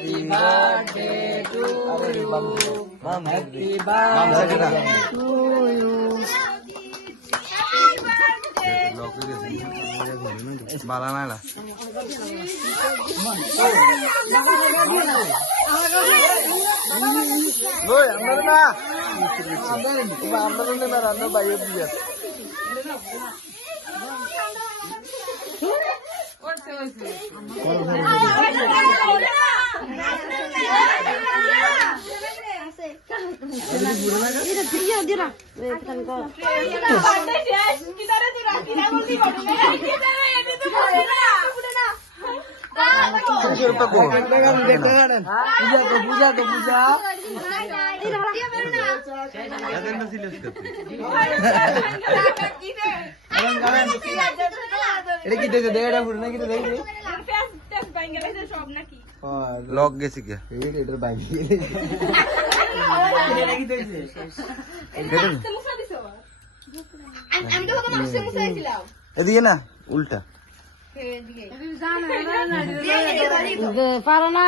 Happy birthday to you. Happy birthday to you. বালা নাইলা ওই আমরা না আমরা না রান্না বাইরে দিয়ে লক গেছে কি এদিকে না উল্টা পারো না